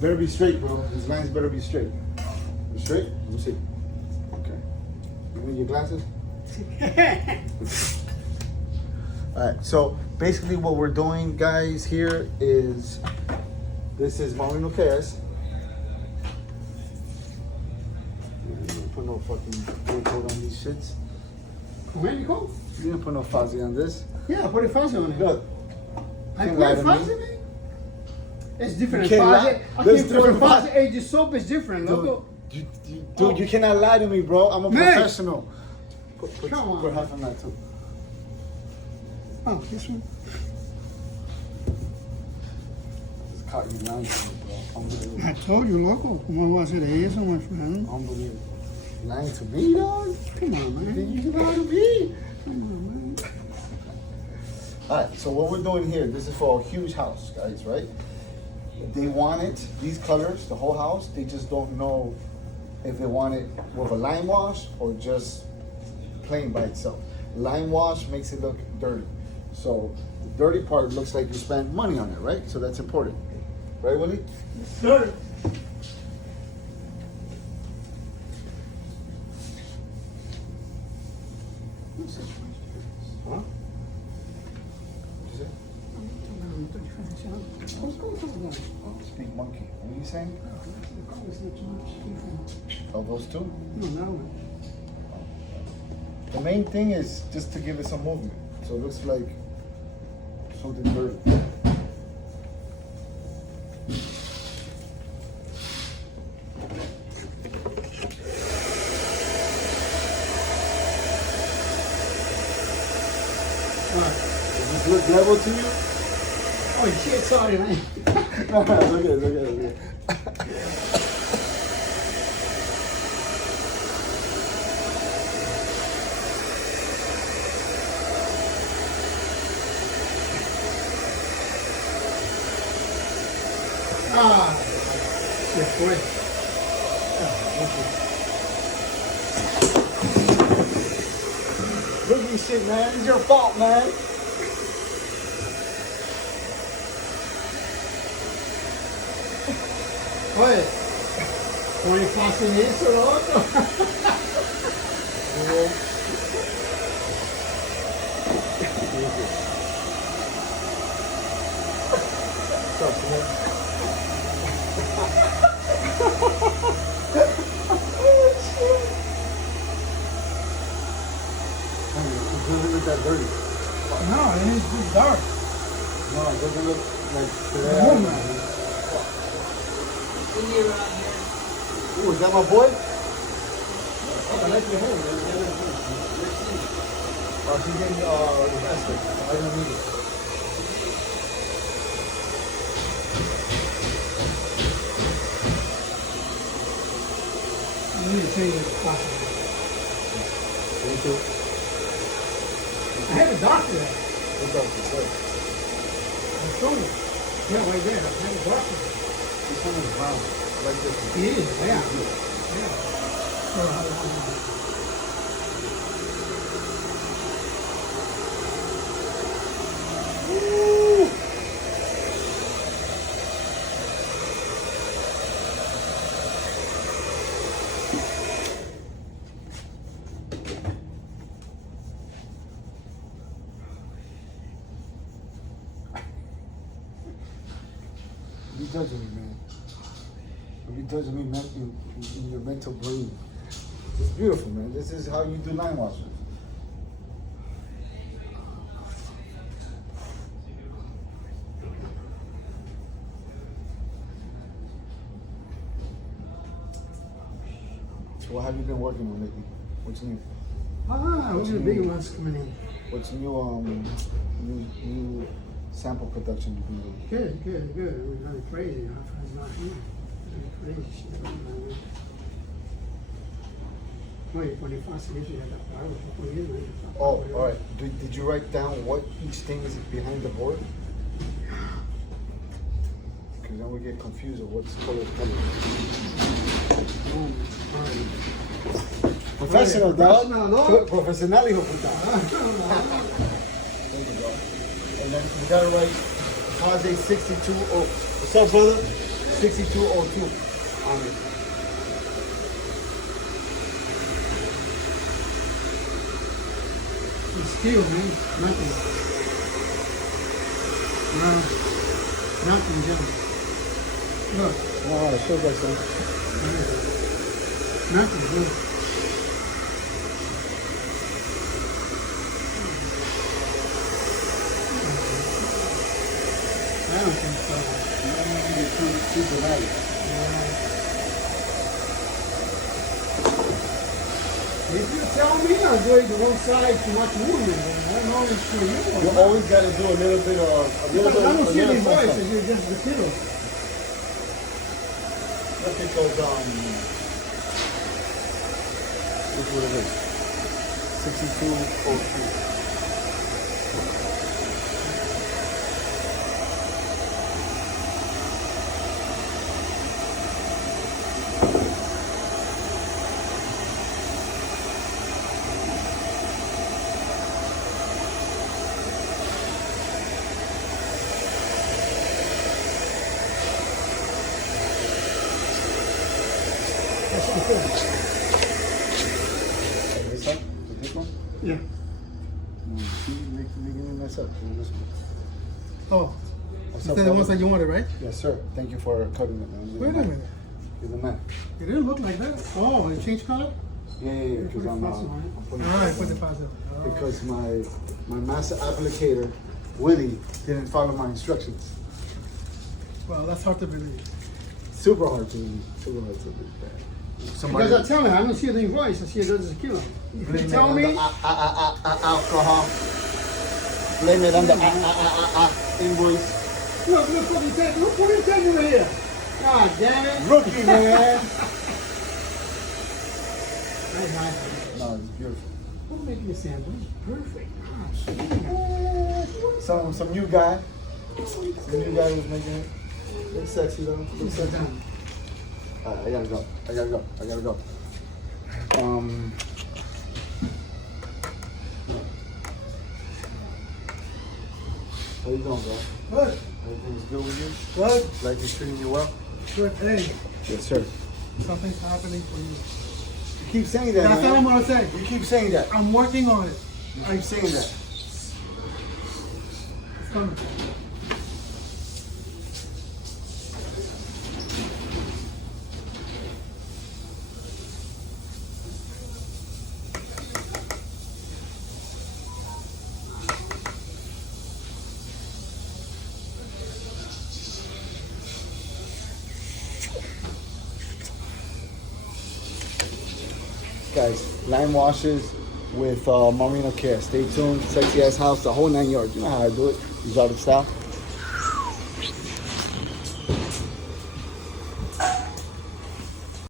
better be straight, bro. These lines better be straight. You straight? Let me see. Okay. You need your glasses? Alright, so basically what we're doing, guys, here is this is Marino KS. Put no fucking coat on these shits. Mexico? You didn't put no fuzzy on this. Yeah, I put a fuzzy on it. Look. I Can't put lie a to fuzzy, me. man. It's different. You can't Fuzzy. lie. I There's think for different fuzzy, fuzzy. age of soap is different, loco. Dude, you cannot lie to me, bro. I'm a Man. professional. Put Come on. Put half on that too. Oh, this one. Just caught you lying to me, bro. Unbelievable. I told you, loco. ¿Cómo va a ser eso, my friend? Unbelievable. Lying to me, dog? Come on, man. You lie to me. Come on, man. Alright, so what we're doing here, this is for a huge house, guys, right? They want it, these colors, the whole house, they just don't know if they want it with a lime wash or just plain by itself. Lime wash makes it look dirty. So the dirty part looks like you spent money on it, right? So that's important. Right, Willie? Sir. Huh? What you say? Oh, speak monkey. What are you saying? Oh, those two? No, that one. The main thing is just to give it some movement. So it looks like something dirty. Does this look level to you? Oh, shit, sorry, man. No, look at it, look at it, look at it. Ah, se fue. Rookie shit, man. It's your fault, man. Oye, muy fácil eso, lo otro. It doesn't look that dirty. No, it is too dark. No, it doesn't look like Oh, man. Ooh, is that my boy? He's getting arrested. I don't need it. You need to change the costume. Thank you. I have a doctor there. What's up? What's up? I told you. Yeah, right there. I have a doctor there. This one is brown. Like this one. It is, yeah. Yeah. Woo! You judging me, man. You judging me in your mental brain. It's beautiful, man. This is how you do line washing. So what have you been working on lately? What's new? Those are the big ones coming in. What's new sample production you've been doing? Good. We're going crazy. I'm not here. Crazy shit. Oye, pone fácil eso ya está claro. Está poniendo ahí. Oh, all right. Did you write down what each thing is behind the board? Because then we get confused of what's color. Professional, dog. Professional, no? Professional, hijo puta. There you go. And then you gotta write Kaze 62. Oh, what's up, brother? 6202 on it. It's steel, man. Nothing. No. Nothing, John. Look. Oh, it shows like some. Nothing, look. I don't think so. Too dramatic. If you tell me I'm going to one side too much movement, I don't know if for you or You not. always got to do a little bit of. Because I don't see any voice, it's just the pillow. That's because this is what it is. 6202. That's what I'm saying. This one? This one? Yeah. See, making me mess up. This one. Oh, What's these up, are the ones brother? that you wanted, right? Yes, sir. Thank you for cutting it, man. Wait a minute. You're the man. It didn't look like that. Oh, it changed color? Yeah. Because I'm putting Ah, I put the pass up. Oh. because my master applicator, Willie, didn't follow my instructions. Well, that's hard to believe. Super hard to believe. Super hard to believe. Because I tell me, I don't see the invoice, I see it as a kilo. You Blame it tell on me, the alcohol. Blame it on the invoice. look what he said. Look what he said over here. God damn it. Rookie, man. That's nice. No, it's beautiful. Don't make me sound perfect. Some new guy. Some new guy was making it. Look sexy though. Look sexy. Alright, I gotta go. How you doing, bro? Good. Everything's good with you? Good. Life is treating you well? Good. Hey, Yes, sir. something's happening for you. You keep saying that, That's all I'm gonna say. You keep saying that. I'm working on it. You keep saying that. It's coming. Guys, line washes with Marino Care. Stay tuned. Sexy ass house, the whole 9 yards. You know how I do it. Exotic style.